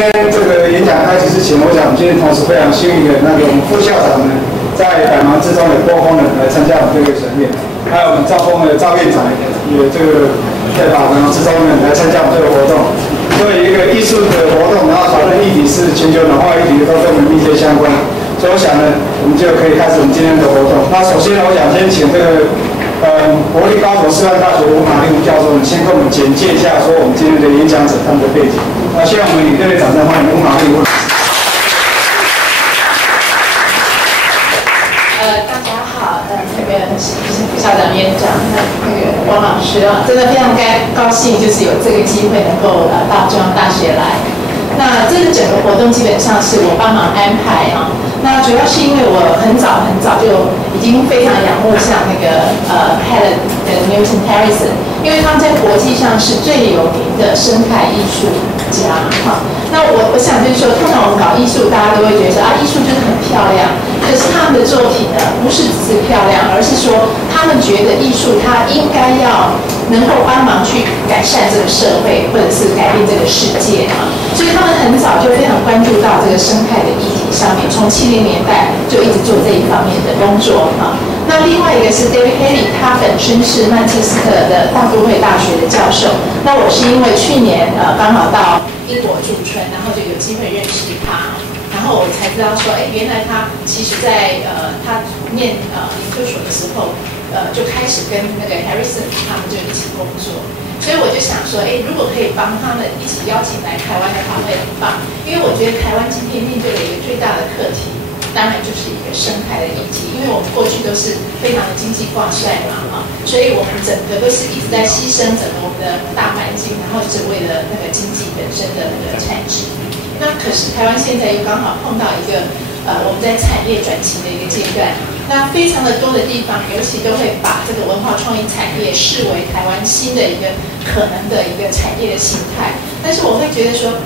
今天这个演讲开始之前，我想今天同时非常幸运的我们副校长呢，在百忙之中有拨空来参加我们这个晨宴，还有我们赵峰的赵院长也在百忙之中来参加我们这个活动。所以一个艺术的活动，然后讨论议题是全球暖化议题，都跟我们密切相关。所以我想呢，我们就可以开始我们今天的活动。那首先呢，我想先请这个国立高雄师范大学吴马令吴教授呢，先跟我们简介一下说我们今天的演讲者他们的背景。那希望我们以热烈掌声欢迎吴马令吴。大家好，副校长、院长，王老师啊，真的非常高兴，就是有这个机会能够到中央大学来。那这个整个活动基本上是我帮忙安排啊。那主要是因为我很早就已经非常仰慕像那个Helen 跟 Newton Harrison， 因为他们在国际上是最有名的生态艺术家哈。那我想就是说，通常我们搞艺术，大家都会觉得说啊，艺术就是很漂亮。可是他们的作品呢，不是只是漂亮，而是说他们觉得艺术它应该要能够帮忙去改善这个社会，或者是改变这个世界啊。所以他们很早就非常关注到这个生态的议题上面，从70年代就一直做这一方面的工作啊。那另外一个是 David Haley， 他本身是曼彻斯特的大都会大学的教授。那我是因为去年刚好到英国驻村，然后就有机会认识他。然后我才知道说，原来他其实在他念研究所的时候，就开始跟那个 Harrison 他们就一起工作，所以我就想说，如果可以帮他们一起邀请来台湾的话，会很棒。因为我觉得台湾今天面对的一个最大的课题，当然就是一个生态的议题，因为我们过去都是非常的经济挂帅嘛，所以我们整个都是一直在牺牲整个我们的大环境，然后只为了那个经济本身的那个产值。那可是台湾现在又刚好碰到一个我们在产业转型的一个阶段，那非常的多的地方，尤其都会把这个文化创意产业视为台湾新的一个可能的一个产业的形态。但是我会觉得说，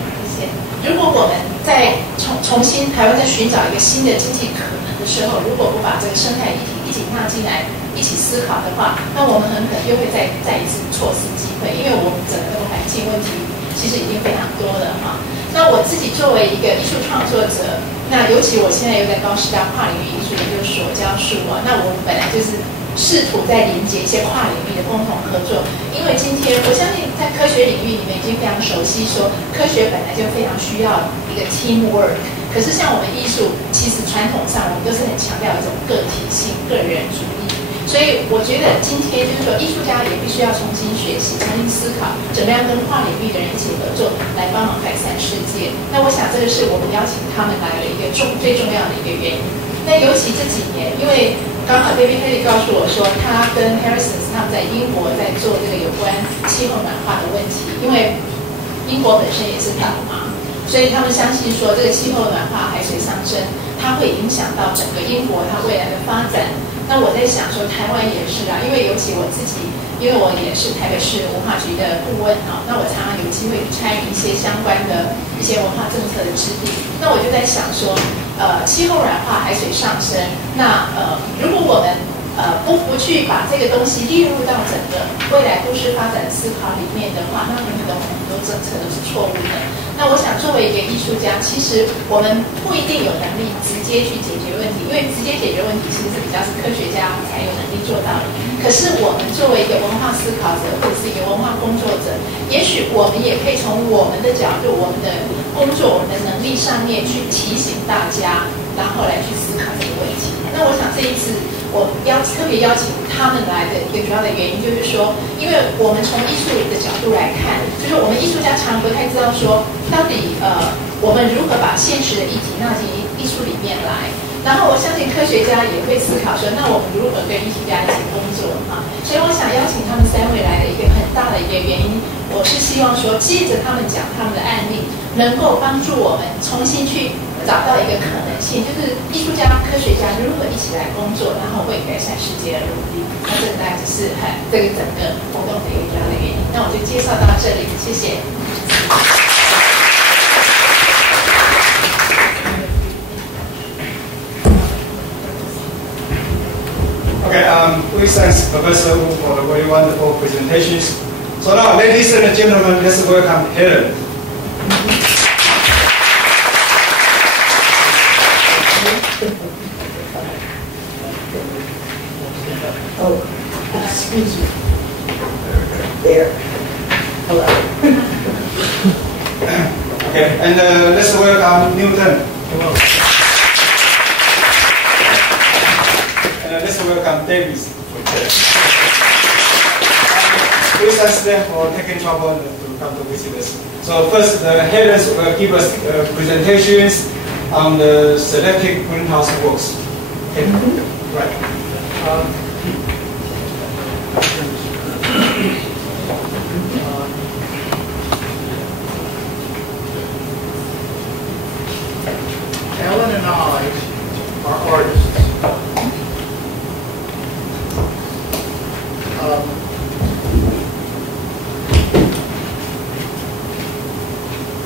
如果我们在重新台湾在寻找一个新的经济可能的时候，如果不把这个生态议题一起纳进来，一起思考的话，那我们很可能又会再一次错失机会，因为我们整个环境问题其实已经非常多了哈。那我自己作为一个艺术创作者，那尤其我现在又在高师大跨领域艺术研究所教书啊，那我们本来就是试图在连接一些跨领域的共同合作。因为今天我相信在科学领域，你们已经非常熟悉说，科学本来就非常需要一个 teamwork。可是像我们艺术，其实传统上我们都是很强调一种个体性、个人主义。所以我觉得今天就是说，艺术家也必须要重新学习、重新思考，怎么样跟跨领域的人一起合作，来帮忙改善世界。那我想这个是我们邀请他们来的一个最重要的一个原因。那尤其这几年，因为刚好 David Haley 告诉我说，他跟 Harrison 他们在英国在做这个有关气候暖化的问题，因为英国本身也是岛嘛，所以他们相信说，这个气候暖化、海水上升，它会影响到整个英国它未来的发展。那我在想说，台湾也是啊，因为尤其我自己，因为我也是台北市文化局的顾问啊，那我常常有机会参与一些相关的一些文化政策的制定。那我就在想说，气候软化、海水上升，那如果我们不去把这个东西列入到整个未来都市发展思考里面的话，那很可能很多政策都是错误的。那我想，作为一个艺术家，其实我们不一定有能力直接去解决问题，因为直接解决问题其实是比较是科学家才有能力做到的。可是我们作为一个文化思考者，或者是一个文化工作者，也许我们也可以从我们的角度、我们的工作、我们的能力上面去提醒大家，然后来去思考这个问题。那我想这一次我特别邀请他们来的一个主要的原因，就是说，因为我们从艺术的角度来看，就是我们艺术家常不太知道说，到底我们如何把现实的议题纳进艺术里面来。然后我相信科学家也会思考说，那我们如何跟艺术家一起工作啊？所以我想邀请他们3位来的一个很大的一个原因，我是希望说，借着他们讲他们的案例，能够帮助我们重新去找到一个可能性，就是艺术家、科学家如何一起来工作，然后为改善世界而努力。那这个大概就是这个整个活动的一个主要的原因。那我就介紹到这里，谢谢。Okay, we thank Professor Wu for the very wonderful presentations. So now, ladies and gentlemen, let's welcome Helen. Okay, and let's welcome Newton. And let's welcome Davis. Please thank them for taking trouble to come to visit us. So first, Helen will give us presentations on the selected greenhouse works. Okay, right. Helen and I are artists.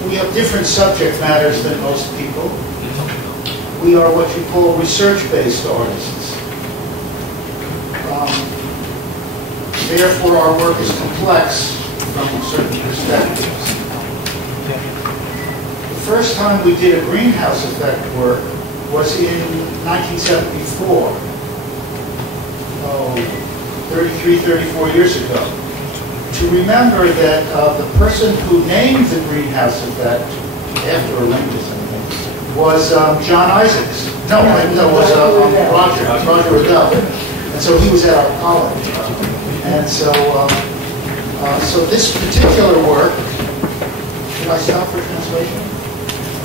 We have different subject matters than most people. We are what you call research-based artists. Therefore, our work is complex from certain perspectives. The first time we did a greenhouse effect work was in 1974. 34 years ago. To remember that the person who named the greenhouse effect, after a linguist, was John Isaacs. No, it was Roger Riddell. And so he was at our college. And so, so this particular work, should I stop for translation?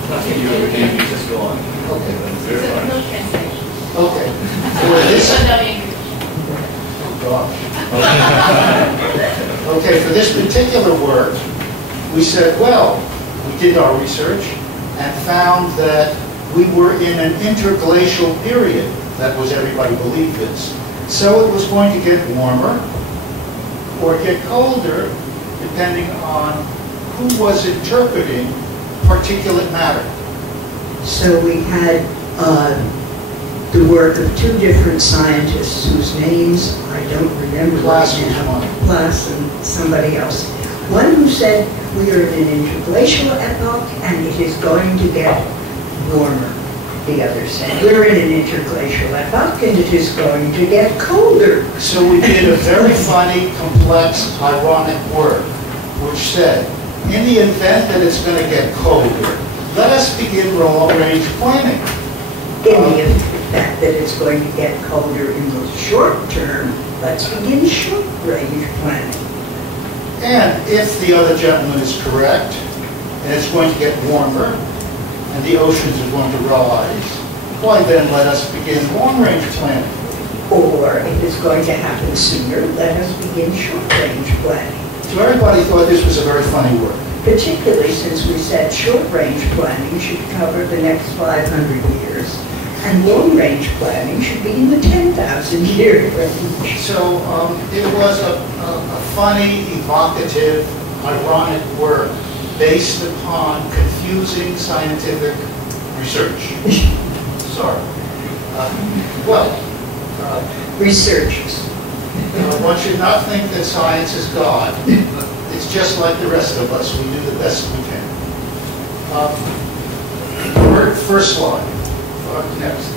Nothing you ever name, you just go on. Okay. No translation. Okay. For this, okay, for this particular work, we said, well, we did our research and found that we were in an interglacial period. That was, everybody believed this. So it was going to get warmer or get colder, depending on who was interpreting particulate matter. So we had the work of two different scientists whose names I don't remember Glass right was now. one. Glass and somebody else. One who said we are in an interglacial epoch and it is going to get warmer. The other said we're in an interglacial epoch and it is going to get colder. So we did a very funny, complex, ironic work, which said, in the event that it's going to get colder, let us begin long-range planning. In the event that it's going to get colder in the short term, let's begin short-range planning. And if the other gentleman is correct, and it's going to get warmer, and the oceans are going to rise, why then let us begin long-range planning. Or if it's going to happen sooner, let us begin short-range planning. So everybody thought this was a very funny work. Particularly since we said short-range planning should cover the next 500 years, and long-range planning should be in the 10,000-year range. So it was a funny, evocative, ironic work based upon confusing scientific research. Sorry. Researchers. One should not think that science is God. It's just like the rest of us. We do the best we can. First slide. Next.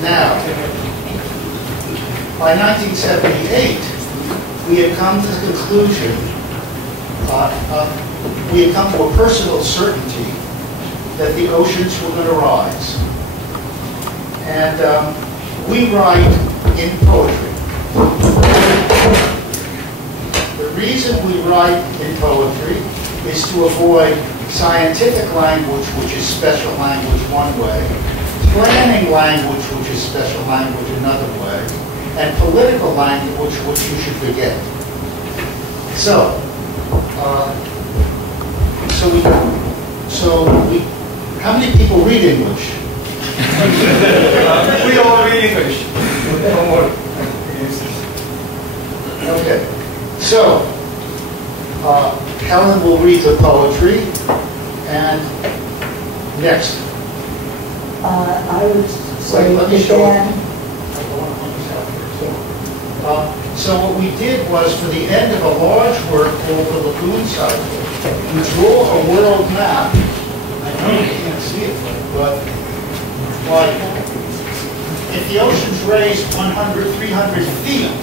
Now, by 1978, we had come to the conclusion, we had come to a personal certainty that the oceans were going to rise. And we write in poetry. The reason we write in poetry is to avoid scientific language, which is special language one way, planning language, which is special language another way, and political language, which you should forget. So, how many people read English? We all read English. Don't worry. Okay. So, Helen will read the poetry, and next. I would say Let me show that so what we did was, for the end of a large work called the Lagoon Cycle, we draw a world map. I know you can't see it, but like, if the oceans raised 100, 300 feet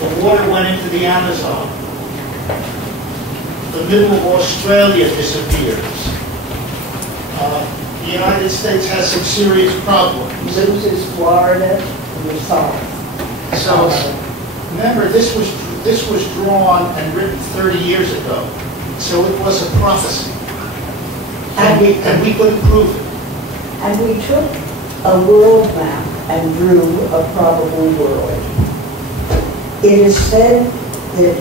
The water went into the Amazon. The middle of Australia disappears. The United States has some serious problems. Loses Florida and the South. So remember, this was drawn and written 30 years ago. So it was a prophecy. And we couldn't prove it. And we took a world map and drew a probable world. It is said that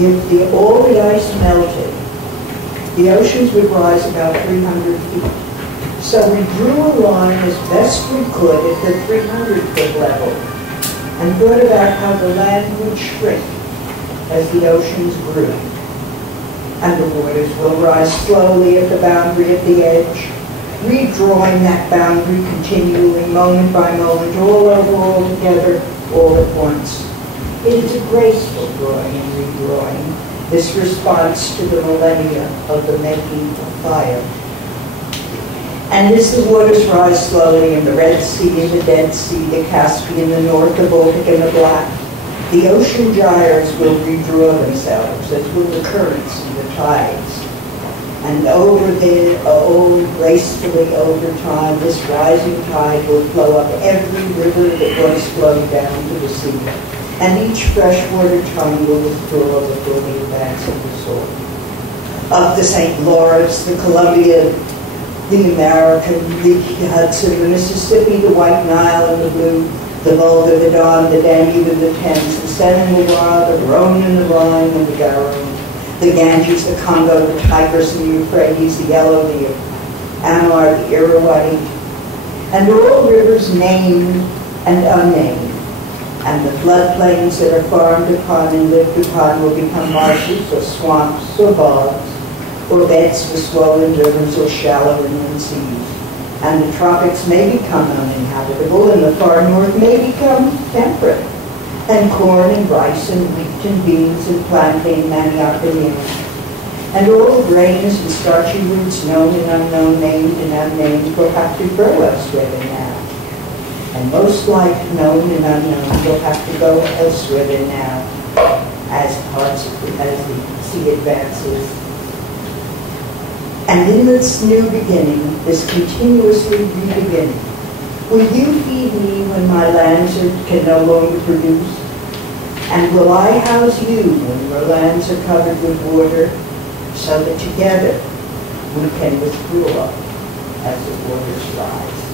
if all the ice melted, the oceans would rise about 300 feet. So we drew a line as best we could at the 300-foot level and thought about how the land would shrink as the oceans grew. And the waters will rise slowly at the boundary at the edge, redrawing that boundary continually, moment by moment, all over, all together, all at once. It is a graceful drawing and redrawing, this response to the millennia of the making of fire. And as the waters rise slowly in the Red Sea and the Dead Sea, the Caspian, the North, the Baltic, and the Black, the ocean gyres will redraw themselves, as will the currents and the tides. And over there, gracefully over time, this rising tide will flow up every river that once flowed down to the sea. And each freshwater tongue will withdraw before the advance of the sword. Of the St. Lawrence, the Columbia, the American, the Hudson, the Mississippi, the White Nile and the Blue, the Volga, the Don, the Danube and the Thames, the Seine and the Loire, the Rhone and the Rhine and the Garonne, the Ganges, the Congo, the Tigris and the Euphrates, the Yellow, the Amar, the Irrawaddy. And they're all rivers named and unnamed. And the floodplains that are farmed upon and lived upon will become marshes or swamps or bogs, or beds for swollen rivers or shallow inland seas. And the tropics may become uninhabitable, and the far north may become temperate. And corn and rice and wheat and beans and plantain, manioc and yam. And all the grains and starchy roots known and unknown, named and unnamed, will have to grow elsewhere than now. And most life known and unknown will have to go elsewhere than now as the sea advances. And in this new beginning, this continuously re-beginning, will you feed me when my lands can no longer produce? And will I house you when your lands are covered with water, so that together we can withdraw as the waters rise?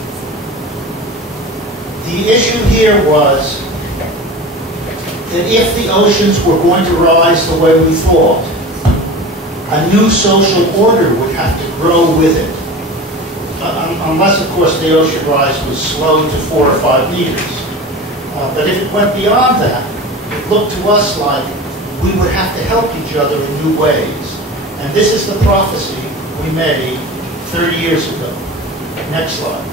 The issue here was that if the oceans were going to rise the way we thought, a new social order would have to grow with it. Unless, of course, the ocean rise was slowed to 4 or 5 meters. But if it went beyond that, it looked to us like we would have to help each other in new ways. And this is the prophecy we made 30 years ago. Next slide.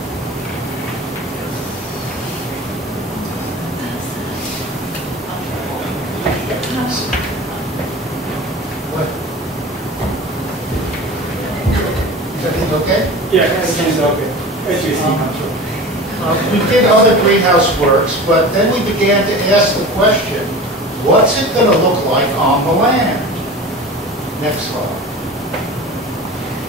Okay? Yeah, it's okay. We did other greenhouse works, but then we began to ask the question, what's it going to look like on the land? Next slide.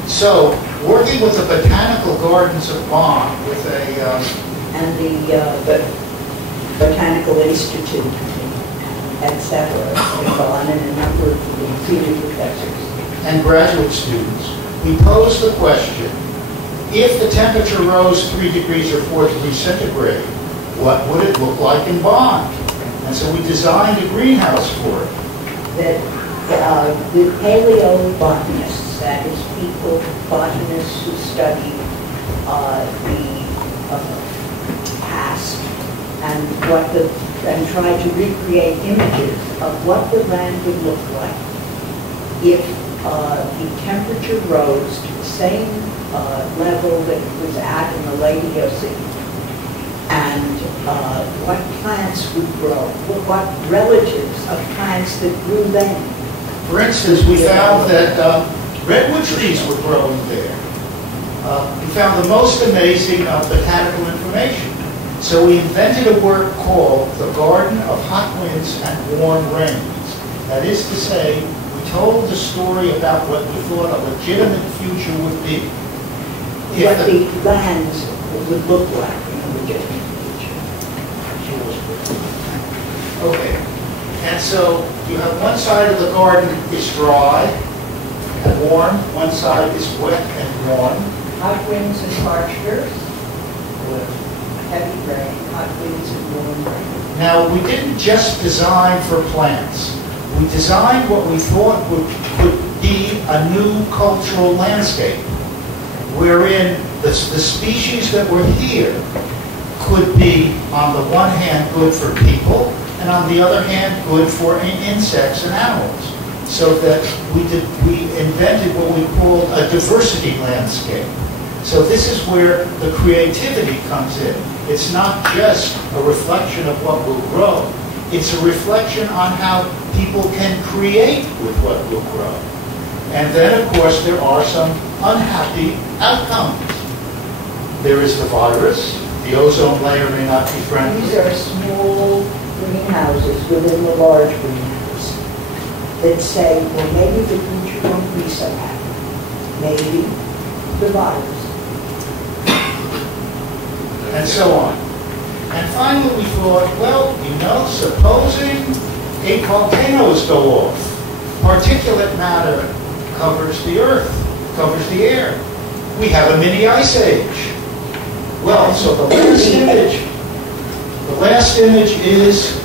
So, working with the Botanical Gardens of Bonn, with and the Botanical Institute, etc., in Bonn, and a number of the senior professors and graduate students, we posed the question, if the temperature rose 3 degrees or 4 degrees centigrade, what would it look like in Bonn? And so we designed a greenhouse for it. That the paleobotanists, that is people, botanists who study the past and try to recreate images of what the land would look like if the temperature rose to the same level that it was at in the late Eocene, and what plants would grow, what relatives of plants that grew then. For instance, we found that redwood trees were growing there. We found the most amazing botanical information. So we invented a work called The Garden of Hot Winds and Warm Rains. That is to say, we told the story about what we thought a legitimate future would be. What the lands would look like in a legitimate future. Okay. And so you have one side of the garden is dry and warm, one side is wet and warm. Hot winds and harsh earth, heavy rain, hot winds and warm rain. Now, we didn't just design for plants. We designed what we thought could be a new cultural landscape, wherein the species that were here could be, on the one hand, good for people, and on the other hand, good for insects and animals. So that we invented what we called a diversity landscape. So this is where the creativity comes in. It's not just a reflection of what will grow. It's a reflection on how people can create with what will grow. And then, of course, there are some unhappy outcomes. There is the virus. The ozone layer may not be friendly. These are small greenhouses within the large greenhouse that say, well, maybe the future won't be so happy. Maybe the virus. And so on. And finally we thought, well, you know, supposing 8 volcanoes go off, particulate matter covers the earth, covers the air. We have a mini ice age. Well, so the last image is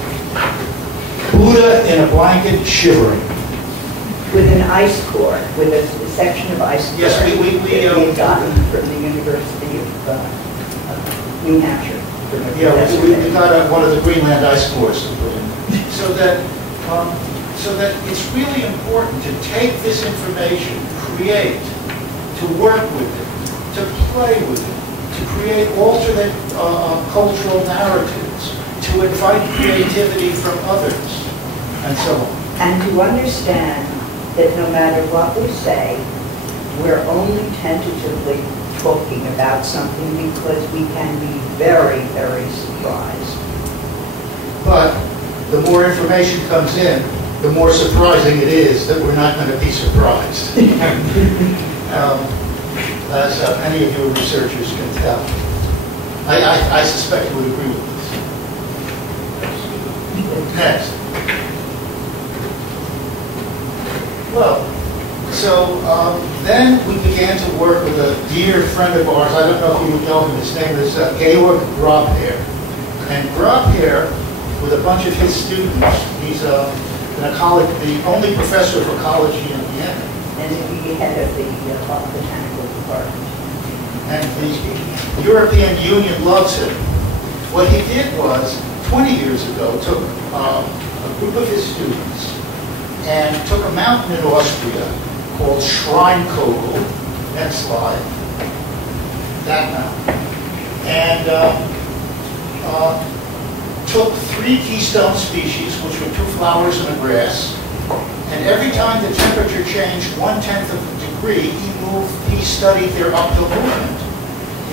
Buddha in a blanket shivering. With an ice core, with a section of ice core. Yes, we gotten from the University of New Hampshire. Yeah, we got one of the Greenland ice cores to put in. So that it's really important to take this information, create, to work with it, to play with it, to create alternate cultural narratives, to invite creativity from others, and so on. And to understand that no matter what we say, we're only tentatively talking about something because we can be very, very surprised. But the more information comes in, the more surprising it is that we're not going to be surprised. As many of you researchers can tell. I suspect you would agree with this. Next. Well, so then we began to work with a dear friend of ours. I don't know if you would know him. His name is Georg Grabherr. And Grabherr, with a bunch of his students, he's the only professor of ecology in Vienna. And the head of the botanical department. And the European Union loves him. What he did was, 20 years ago, took a group of his students and took a mountain in Austria called Schreinkogel. Next slide. That mountain. And took 3 keystone species, which were 2 flowers and a grass. And every time the temperature changed 1/10 of a degree, he studied their uphill movement.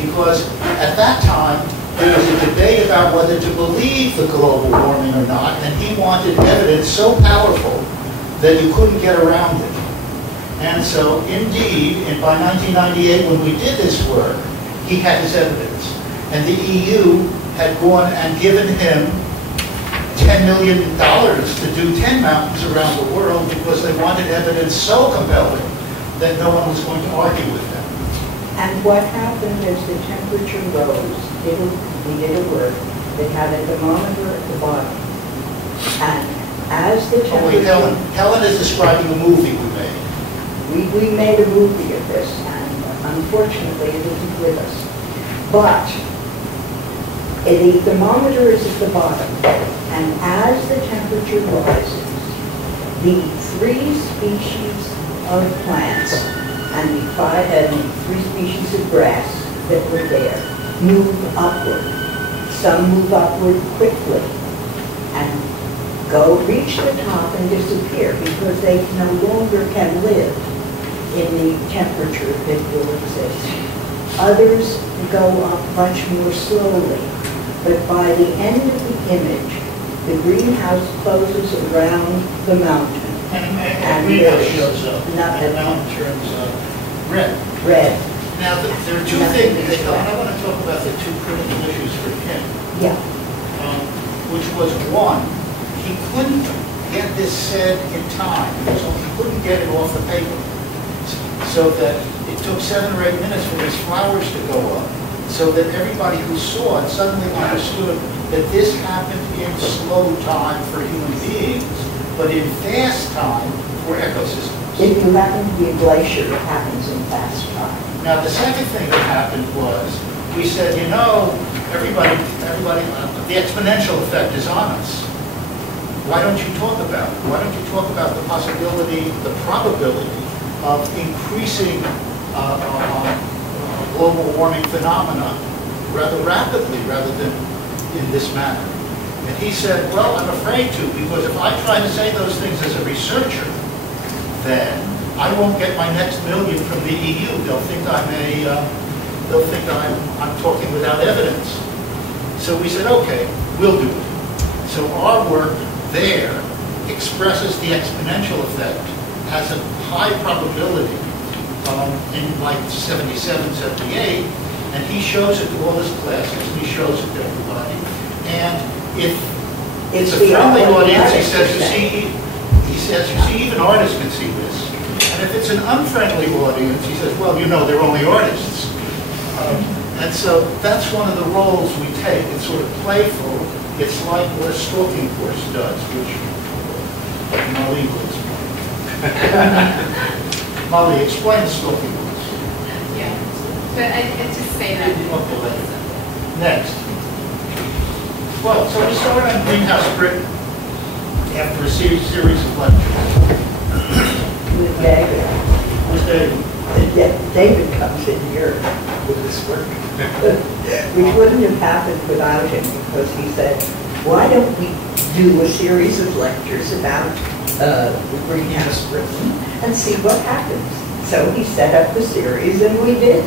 Because at that time, there was a debate about whether to believe the global warming or not, and he wanted evidence so powerful that you couldn't get around it. And so, indeed, by 1998, when we did this work, he had his evidence. And the EU had gone and given him $10 million to do 10 mountains around the world because they wanted evidence so compelling that no one was going to argue with them. And what happened as the temperature rose, we did a work that had a thermometer at the bottom. And as the temperature... Oh, wait, Helen is describing a movie we made. We made a movie of this, and unfortunately it isn't with us. But the thermometer is at the bottom, and as the temperature rises, the 3 species of plants and the 3 species of grass that were there move upward. Some move upward quickly and reach the top and disappear because they no longer can live in the temperature that will exist. Others go up much more slowly. but by the end of the image, the greenhouse closes around the mountain. And the greenhouse shows up. Nothing. And the mountain turns red. Red. Now, there are two things, I want to talk about the two critical issues for him. Yeah. Which was one, he couldn't get this said in time, so he couldn't get it off the paper. So that it took 7 or 8 minutes for these flowers to go up, so that everybody who saw it suddenly understood that this happened in slow time for human beings, but in fast time for ecosystems. If you happen to be a glacier, it happens in fast time. Now, the second thing that happened was, we said, you know, everybody, the exponential effect is on us. Why don't you talk about it? Why don't you talk about the possibility, the probability of increasing global warming phenomena rather rapidly, rather than in this manner? And he said, well, I'm afraid to, because if I try to say those things as a researcher, then I won't get my next million from the EU. They'll think I'm talking without evidence. So we said, okay, we'll do it. So our work there expresses the exponential effect, has a high probability in like 77, 78, and he shows it to all his classes, and he shows it to everybody. And if it's a friendly audience, he says, you see, even artists can see this. And if it's an unfriendly audience, he says, well, you know, they're only artists. And so that's one of the roles we take. It's sort of playful. It's like what a stalking course does, which Molly will explain. Molly, explain the stalking course. Yeah, but I just say that. Okay, next. Well, so we started on Greenhouse Britain after a series of lectures. With David. With David. David comes in here with this work, which wouldn't have happened without him, because he said, why don't we do a series of lectures about the Greenhouse Britain and see what happens? So he set up the series, and we did.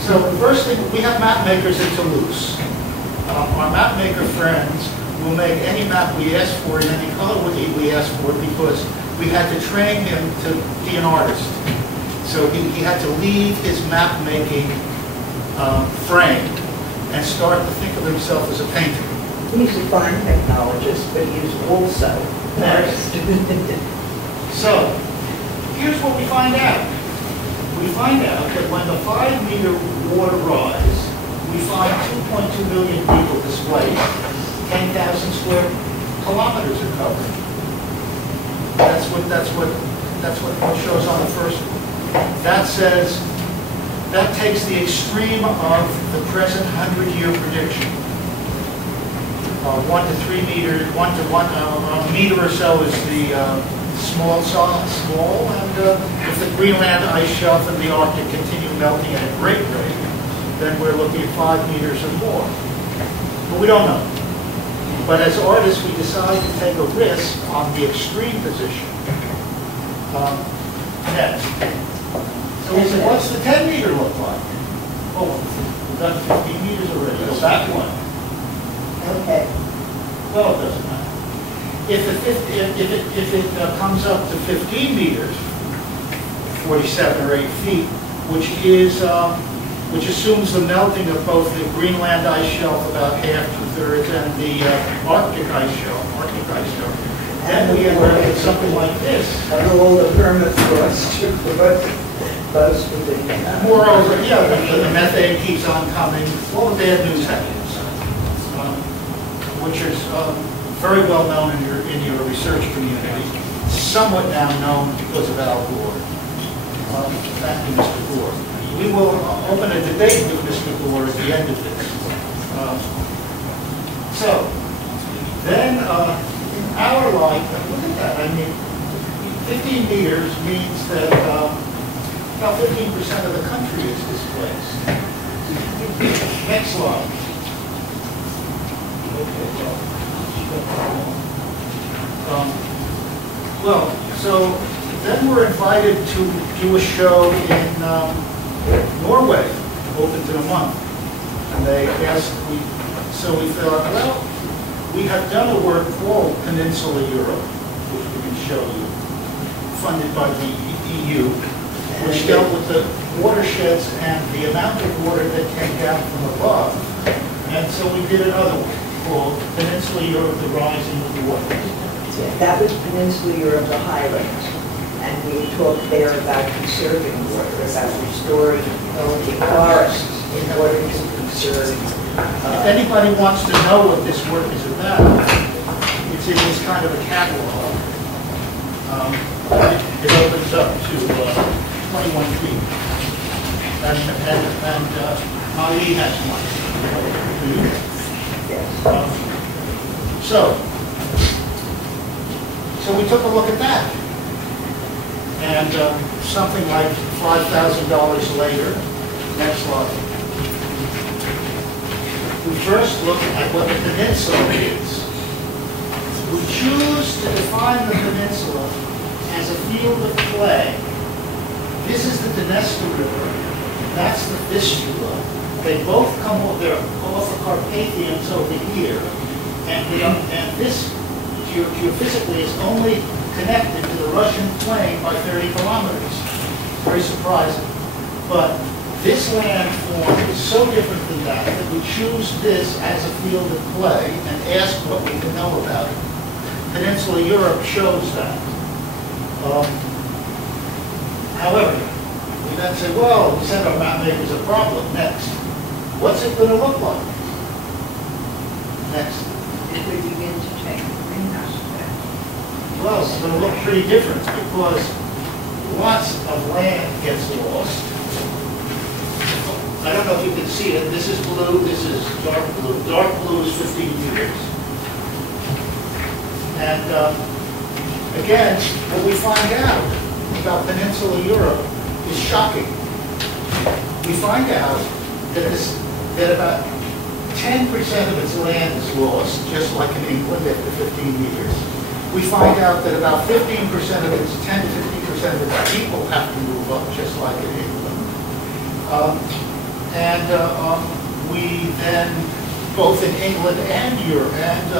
So the first thing, we have map makers in Toulouse. Our map maker friends will make any map we ask for in any color we ask for, because we had to train him to be an artist. So he had to leave his map-making frame and start to think of himself as a painter. He's a fine technologist, but he's also an artist. So, here's what we find out. We find out that when the 5-meter water rise, we find 2.2 million people displaced, 10,000 square kilometers are covered. That's what shows on the first one. That says, that takes the extreme of the present 100-year prediction. 1 to 3 meters, 1 to 1, a meter or so is the small, and if the Greenland ice shelf and the Arctic continue melting at a great rate, then we're looking at 5 meters or more. But we don't know. But as artists, we decide to take a risk on the extreme position. Next. So we said, what's the 10-meter look like? Oh, we've done 15 meters already. Go back one. Okay. Well, it doesn't matter. If it comes up to 15 meters, 47 or 8 feet, which assumes the melting of both the Greenland ice shelf about half, 2/3, and the Arctic ice shelf, then we end up with something like this. And all the permafrost most of the Moreover, yeah, the methane keeps on coming. All the bad news happens, which is very well known in your research community, somewhat now known because of Al Gore. Thank you, Mr. Gore. We will open a debate with Mr. Gore at the end of this. So, then in our life, look at that. I mean, 15 meters means that about 15% of the country is displaced. Next slide. Well, so then we're invited to do a show in Norway, opened in a month. And they asked, we So we thought, well, we have done a work called Peninsula Europe, which we can show you, funded by the EU, which dealt with the watersheds and the amount of water that came down from above. And so we did another one called Peninsula Europe, the Rising of the Waters. Yeah, that was Peninsula Europe, the Highlands. And we talked there about conserving water, about restoring healthy forests in order to conserve. If anybody wants to know what this work is about, it's in this kind of a catalog. It opens up to 21 feet. And Ali has one. So we took a look at that. And something like $5,000 later, next slide. We first look at what the peninsula is. We choose to define the peninsula as a field of clay. This is the Dnester River. That's the Vistula. They both come off, they're off the Carpathians over here. And this geophysically is only connected to the Russian plain by 30 kilometers. Very surprising. But this landform is so different than that we choose this as a field of clay and ask what we can know about it. Peninsula Europe shows that. However, we then say, well, we said our map maker's a problem. Next. What's it going to look like? Next. It would begin to take greenhouse effect. Well, it's going to look pretty different because lots of land gets lost. I don't know if you can see it. This is blue, this is dark blue. Dark blue is 15 meters. And again, what we find out about Peninsula Europe is shocking. We find out that about 10% of its land is lost, just like in England after 15 years. We find out that about 15% of its, 10 to 15% of its people have to move up, just like in England. We then, both in England and Europe, and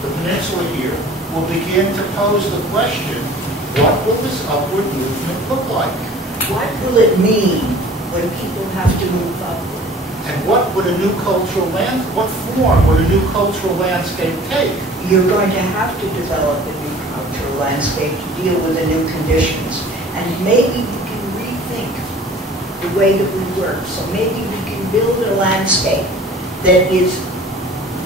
the peninsula here, will begin to pose the question, what will this upward movement look like? What will it mean when people have to move upward? And what would a new cultural what form would a new cultural landscape take? You're going to have to develop a new cultural landscape to deal with the new conditions. And maybe we can rethink the way that we work. So maybe we can build a landscape that is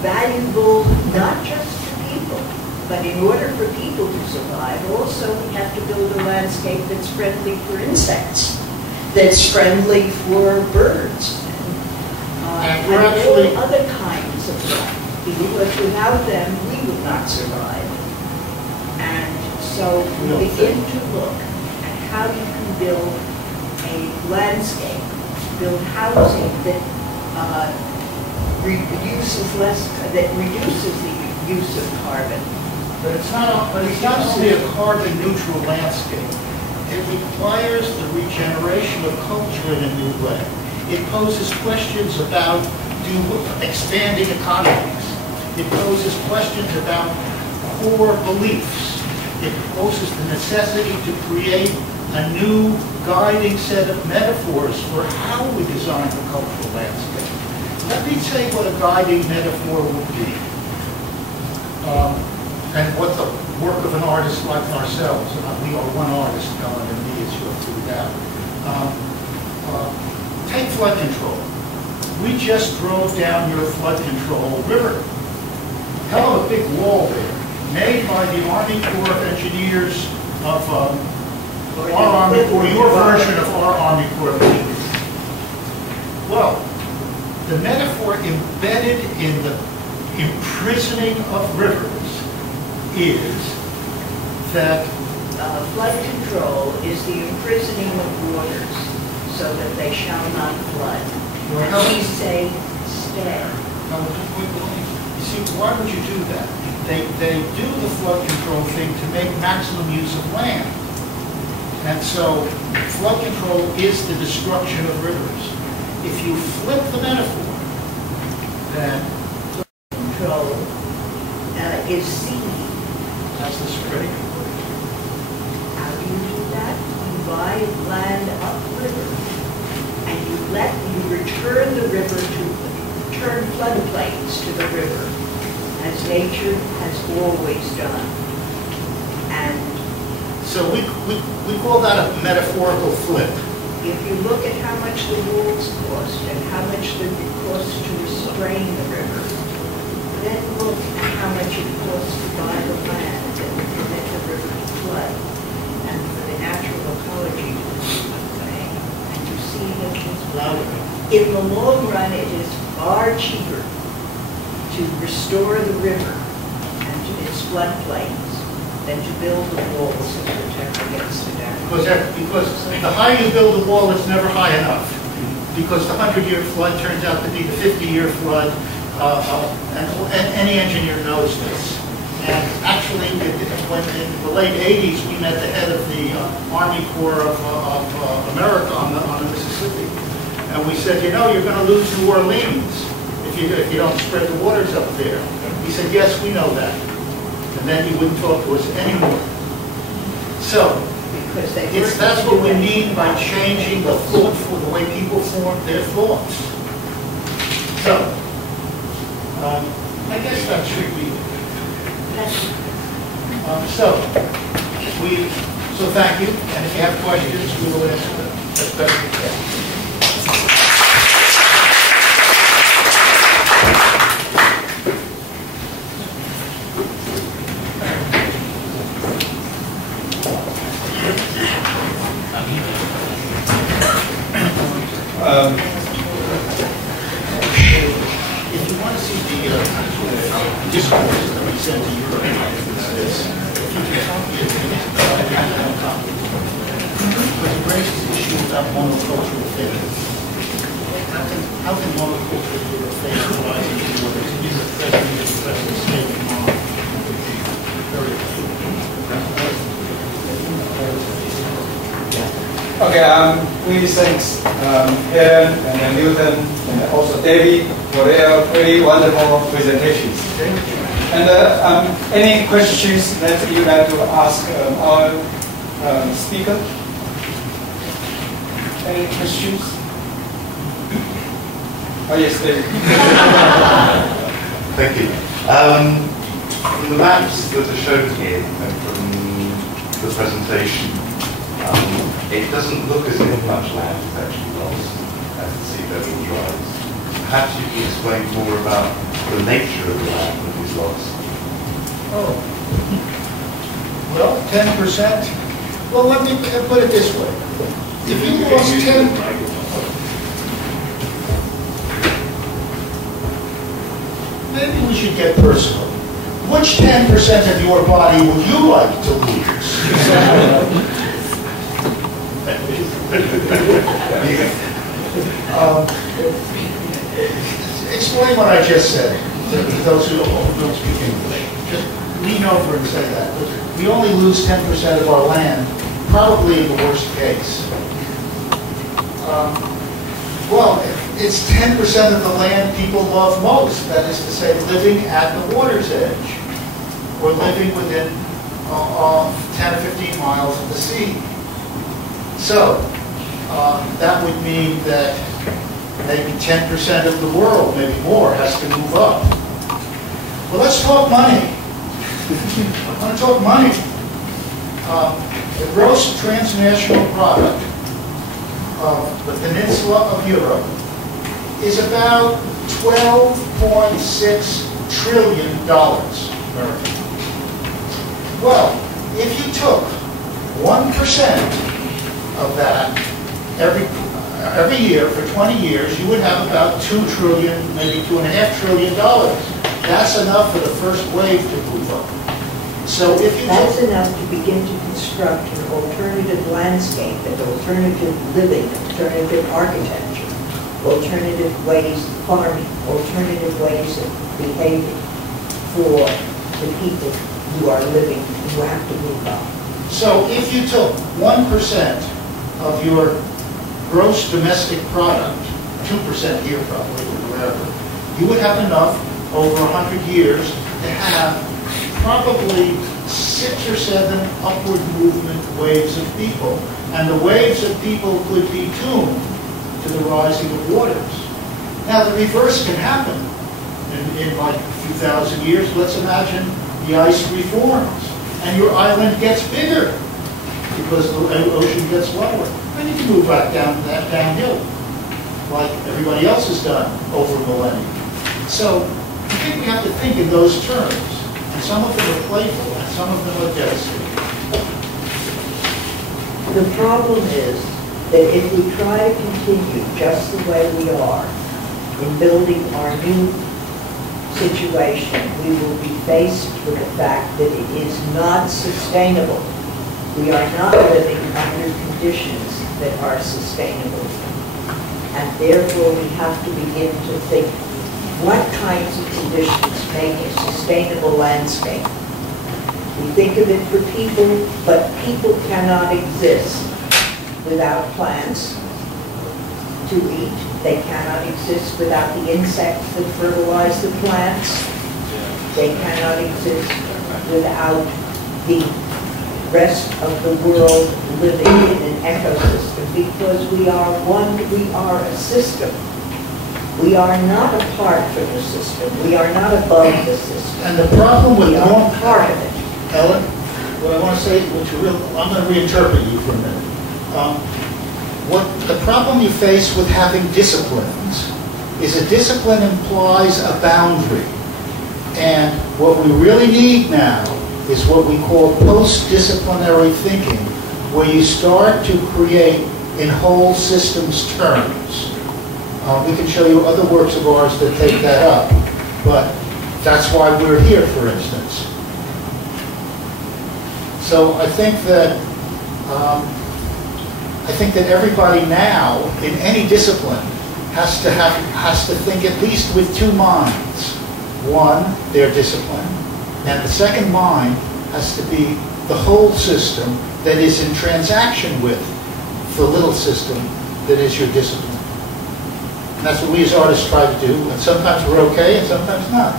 valuable not just to people, but in order for people to survive, also we have to build a landscape that's friendly for insects, that's friendly for birds, and all other kinds of life. Because without them, we would not survive. And so we begin to look at how you can build a landscape, build housing that reduces the use of carbon. But it's not only a carbon neutral landscape. It requires the regeneration of culture in a new way. It poses questions about expanding economies. It poses questions about core beliefs. It poses the necessity to create a new guiding set of metaphors for how we design the cultural landscape. Let me tell you what a guiding metaphor would be, and what the work of an artist like ourselves, and we are one artist, Helen and me, as you have figured out. Take flood control. We just drove down your flood control river. Hell of a big wall there, made by the Army Corps of Engineers of our Army, or your version of our Army Corps of Engineers. Well, the metaphor embedded in the imprisoning of rivers is that flood control is the imprisoning of waters so that they shall not flood. We say, stay. You see, why would you do that? They do the flood control thing to make maximum use of land. And so flood control is the destruction of rivers. If you flip the metaphor control is seed. That's the spreading. How do you do that? You buy land upriver, and you return the river turn floodplains to the river, as nature has always done. And So we call that a metaphorical flip. if you look at how much the walls cost and how much it costs to restrain the river, then look at how much it costs to buy the land and prevent the river to flood and for the natural ecology to be away. And you see that in the long run it is far cheaper to restore the river and to its floodplains than to build the walls and protect against the damage. Because the higher you build a wall, it's never high enough. Because the 100-year flood turns out to be the 50-year flood, and any engineer knows this. And actually, when in the late 80s, we met the head of the Army Corps of America on the Mississippi. And we said, you know, you're going to lose New Orleans if you don't spread the waters up there. He said, yes, we know that. And then he wouldn't talk to us anymore. So, that's what we mean by changing the thought for the way people form their thoughts. So, I guess that should be. So thank you, and if you have questions, we will answer them as best we can. If you want to see the discourse that we sent to Europe, it's this. But it raises the issue about monocultural failure. How can monocultural failure rise into what is in the present state of mind? Okay, we thank Helen and then Newton and also David for their very wonderful presentations. And any questions that you'd like to ask our speaker? Any questions? Oh yes, David. Thank you. From the maps that are shown here and from the presentation, it doesn't look as if much land is actually lost as the sea level rise. Perhaps you can explain more about the nature of the land that is lost. Oh. Well, 10%. Well, let me put it this way. If you lost 10, maybe we should get personal. Which 10% of your body would you like to lose? Explain what I just said to those who don't speak English. Just lean over and say that. We only lose 10% of our land, probably in the worst case. Well, it's 10% of the land people love most. That is to say, living at the water's edge, or living within 10 or 15 miles of the sea. So, that would mean that maybe 10% of the world, maybe more, has to move up. Well, let's talk money. I want to talk money. The gross transnational product of the peninsula of Europe is about $12.6 trillion. Well, if you took 1% of that every year for 20 years, you would have about $2 trillion, maybe $2.5 trillion. That's enough for the first wave to move up. So if you that's enough to begin to construct an alternative landscape, an alternative living, alternative architecture, alternative ways of farming, alternative ways of behaving for the people who are living, who have to move up. So if you took 1% of your gross domestic product, 2% here probably, or whatever, you would have enough over 100 years to have probably 6 or 7 upward movement waves of people. And the waves of people could be tuned to the rising of waters. Now the reverse can happen. In like a few thousand years, let's imagine the ice reforms and your island gets bigger because the ocean gets lower. And you can move back downhill like everybody else has done over millennia. So I think we have to think in those terms. And some of them are playful and some of them are devastating. The problem is that if we try to continue just the way we are in building our new situation, we will be faced with the fact that it is not sustainable. We are not living under conditions that are sustainable. And therefore we have to begin to think what kinds of conditions make a sustainable landscape. We think of it for people, but people cannot exist without plants to eat. They cannot exist without the insects that fertilize the plants. They cannot exist without the rest of the world living in an ecosystem, because we are a system. We are not apart from the system. We are not above the system. And the problem with we are part of it. Helen, what I want to say, I'm going to reinterpret you for a minute. What the problem you face with having disciplines is a discipline implies a boundary. And what we really need now is what we call post-disciplinary thinking, where you start to create in whole systems terms. We can show you other works of ours that take that up, but that's why we're here, for instance. So I think that everybody now in any discipline has to think at least with 2 minds. One, their discipline, and the second mind has to be the whole system that is in transaction with the little system that is your discipline. And that's what we as artists try to do, and sometimes we're okay and sometimes not.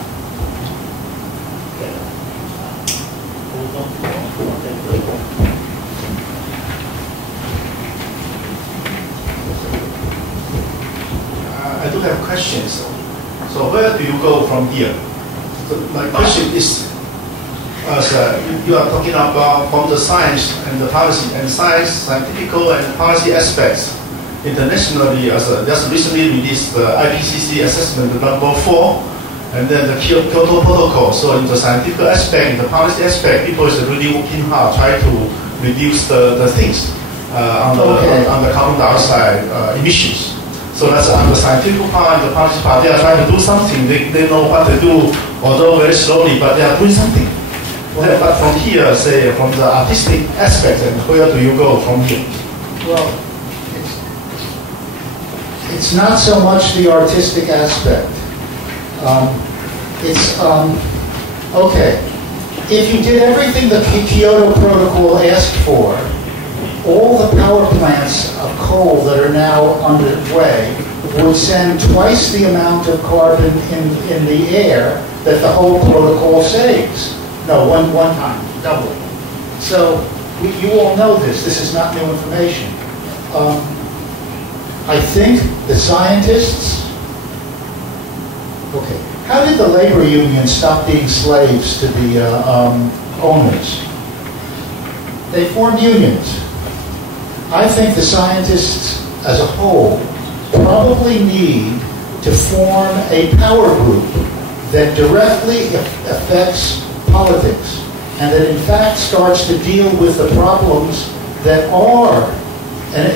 I do have questions. So where do you go from here? So my question is, as you are talking about from the science and the policy, and scientific and policy aspects internationally, as just recently released the IPCC assessment number 4, and then the Kyoto Protocol. So in the scientific aspect, in the policy aspect, people is really working hard, try to reduce the things on the carbon dioxide emissions. So that's on the scientific part and the policy part. They are trying to do something. They know what to do, although very slowly, but they are doing something. Well, but from here, say, from the artistic aspect, and where do you go from here? Well, it's not so much the artistic aspect. Okay. If you did everything the Kyoto Protocol asked for, all the power plants of coal that are now underway would send twice the amount of carbon in the air that the whole protocol saves. No, one time, double. So you all know this. This is not new information. I think the scientists, okay, how did the labor unions stop being slaves to the owners? They formed unions. I think the scientists as a whole probably need to form a power group that directly affects politics and that in fact starts to deal with the problems that are, and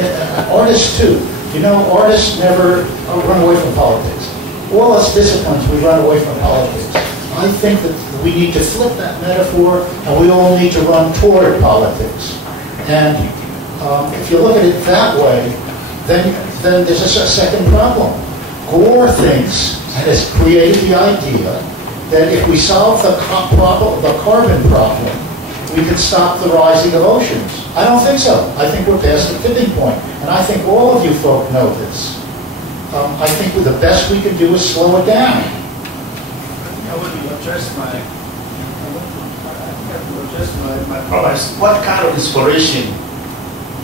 artists too. You know, artists never run away from politics. All us disciplines, we run away from politics. I think that we need to flip that metaphor and we all need to run toward politics. And if you look at it that way, then there's a second problem. Gore thinks and has created the idea that if we solve the carbon problem, we can stop the rising of oceans. I don't think so. I think we're past the tipping point. And I think all of you folk know this. I think the best we can do is slow it down. I want to address my problem is what kind of inspiration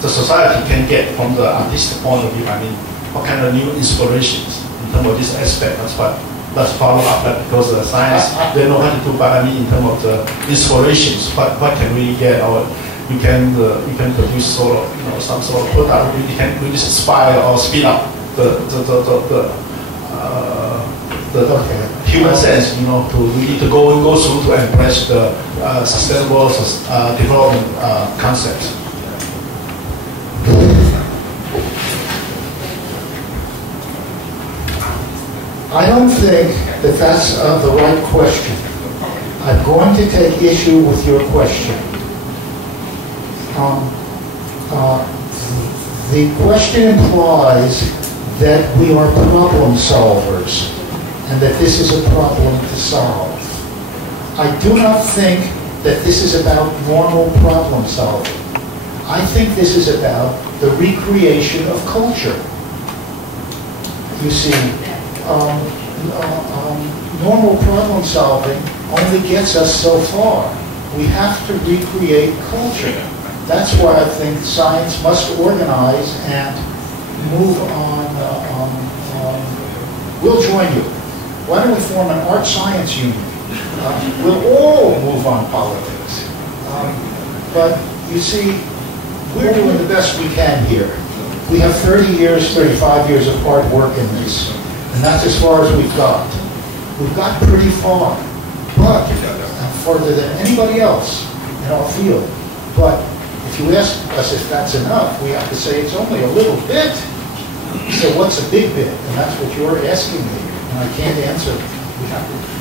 the society can get from the artistic point of view. I mean, what kind of new inspirations in terms of this aspect? Let's follow up that, because the science they know how to do, but I mean in terms of the inspirations, what can we get, or we can produce sort of some sort of product we can really inspire or speed up the human sense, to really to go through to embrace the sustainable development concepts. I don't think that that's the right question. I'm going to take issue with your question. The question implies that we are problem solvers and that this is a problem to solve. I do not think that this is about normal problem solving. I think this is about the recreation of culture. You see, normal problem solving only gets us so far. We have to recreate culture. That's why I think science must organize and move on. We'll join you. Why don't we form an art science union? We'll all move on politics. But you see, we're doing the best we can here. We have 30 years, 35 years of hard work in this. And that's as far as we've got. We've got pretty far, but farther than anybody else in our field. But if you ask us if that's enough, we have to say it's only a little bit. So what's a big bit? And that's what you're asking me, and I can't answer.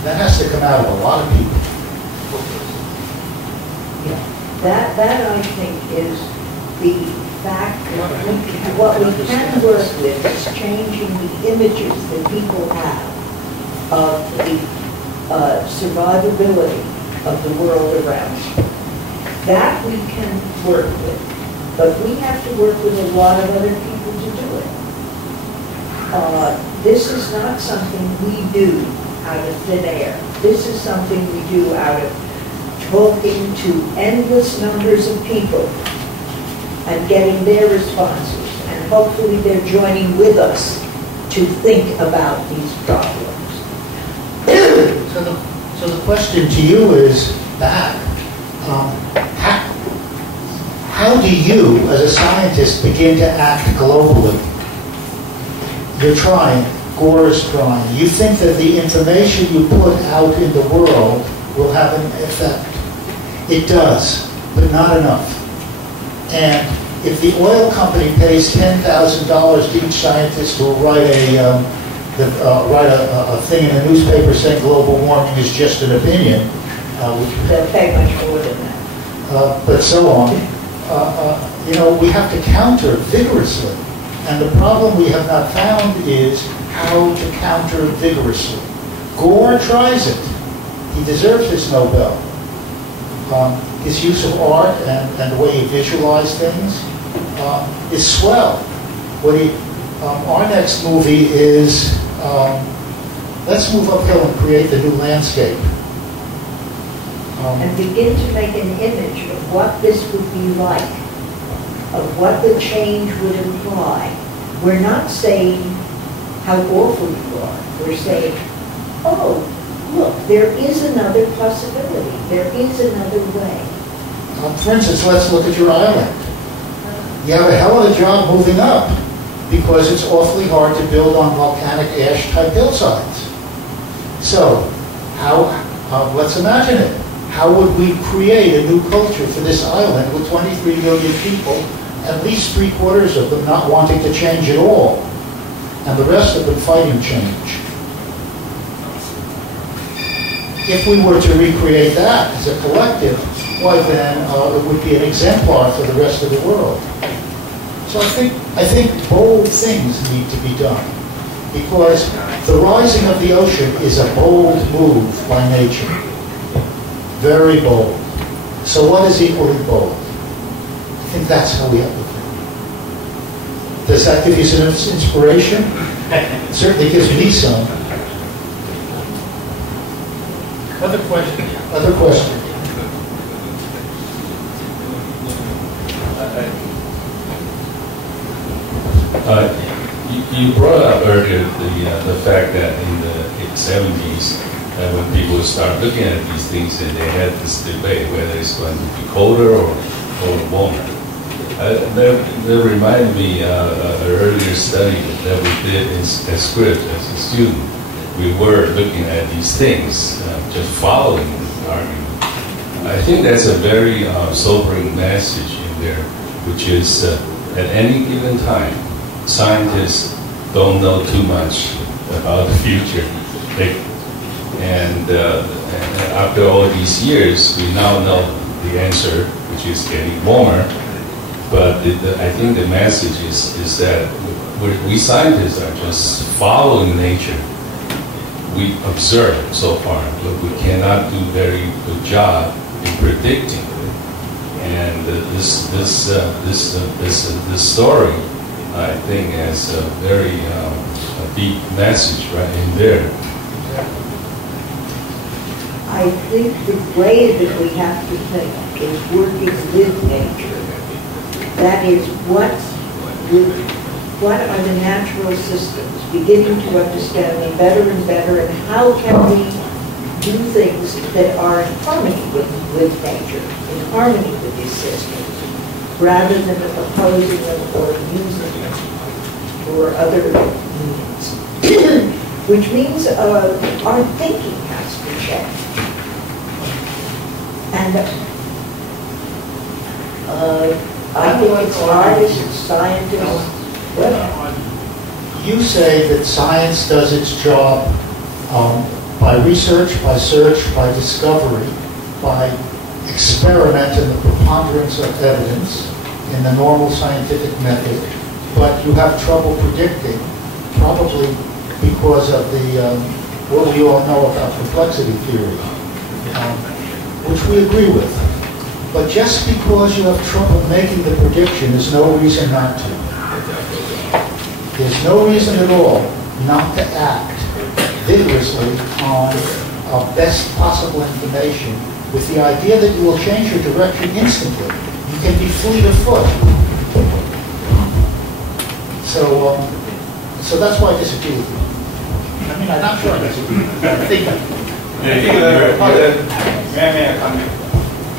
That has to come out of a lot of people. Yeah, that I think is the fact that what we can work with is changing the images that people have of the survivability of the world around us. That we can work with, but we have to work with a lot of other people to do it. This is not something we do out of thin air. This is something we do out of talking to endless numbers of people and getting their responses, and hopefully they're joining with us to think about these problems. So the question to you is that, how do you, as a scientist, begin to act globally? You're trying, Gore is trying. You think that the information you put out in the world will have an effect. It does, but not enough. And if the oil company pays $10,000 to each scientist who will write a thing in a newspaper saying global warming is just an opinion, which They'll pay much more than that. but so on, we have to counter vigorously. And the problem we have not found is how to counter vigorously. Gore tries it. He deserves his Nobel. His use of art and the way he visualized things is swell. Our next movie is, let's move uphill and create the new landscape. And begin to make an image of what this would be like, of what the change would imply. We're not saying how awful you are. We're saying, oh, look, there is another possibility. There is another way. For instance, let's look at your island. You have a hell of a job moving up because it's awfully hard to build on volcanic ash type hillsides. So, let's imagine it. How would we create a new culture for this island with 23 million people, at least 3/4 of them not wanting to change at all, and the rest of them fighting change? If we were to recreate that as a collective, why then it would be an exemplar for the rest of the world. So I think bold things need to be done, because the rising of the ocean is a bold move by nature. Very bold. So what is equally bold? I think that's how we have to think. Does that give you some inspiration? It certainly gives me some. Other question? Other question? You brought up earlier the fact that in the 70s, when people start looking at these things, and they had this debate whether it's going to be colder or warmer. That reminded me of an earlier study that we did at Scripps as a student. We were looking at these things, just following the argument. I think that's a very sobering message in there, which is at any given time, scientists don't know too much about the future. And after all these years, we now know the answer, which is getting warmer. But I think the message is that we scientists are just following nature. We observe so far, but we cannot do a very good job in predicting. And this story, I think, has a very deep message right in there. I think the way that we have to think is working with nature. That is, what are the natural systems, beginning to understand them better and better, and how can we do things that are in harmony with nature, in harmony with these systems, rather than opposing them or using them for other means. Which means our thinking has to change. And I think it's artists and scientists. You say that science does its job by research, by search, by discovery, by experiment in the preponderance of evidence in the normal scientific method, but you have trouble predicting, probably because of the, what we all know about complexity theory, which we agree with. But just because you have trouble making the prediction is no reason not to. There's no reason at all not to act vigorously on best possible information with the idea that you will change your direction instantly. You can be fleet of foot. So that's why I disagree with you. I mean, I'm not sure I disagree with you. I think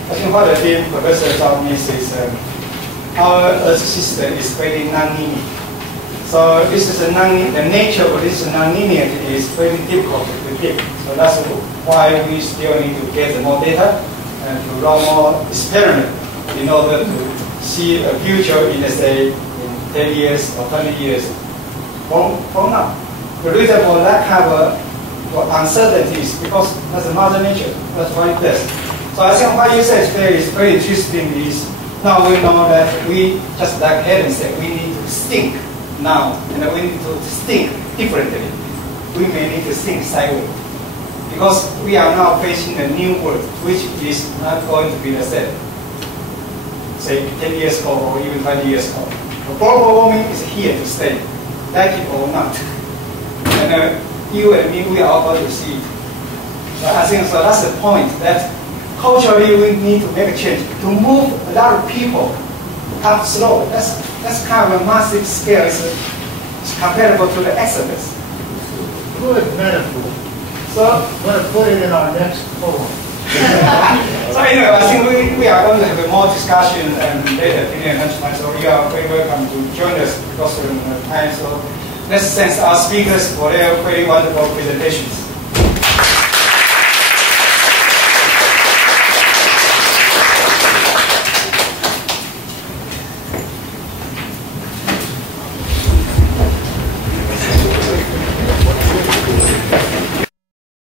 I think what the theme Professor told me is our Earth system is very non-linear. So this is the nature of this non-linear is very difficult to predict. So that's why we still need to get more data and to run more experiments in order to see a future in, let's say, in 10 years or 20 years from now. The reason for that kind of uncertainty is because that's Mother Nature. That's why it does. So I think what you said today is very interesting. Is now we know that we, just like Helen said, we need to think now, and we need to think differently. We may need to think sideways because we are now facing a new world, which is not going to be the same. Say 10 years ago or even 20 years ago. Global warming is here to stay, like it or not. And you and me, we are all going to see it. So I think so that's the point, that culturally we need to make a change. To move a lot of people up slow, that's kind of a massive scale. It's comparable to the Exodus. good metaphor. So I'm going to put it in our next poem. So anyway, I think we are going to have a more discussion and later opinion lunchtime. So you are very welcome to join us because of the time. So let's thank our speakers for their very wonderful presentations.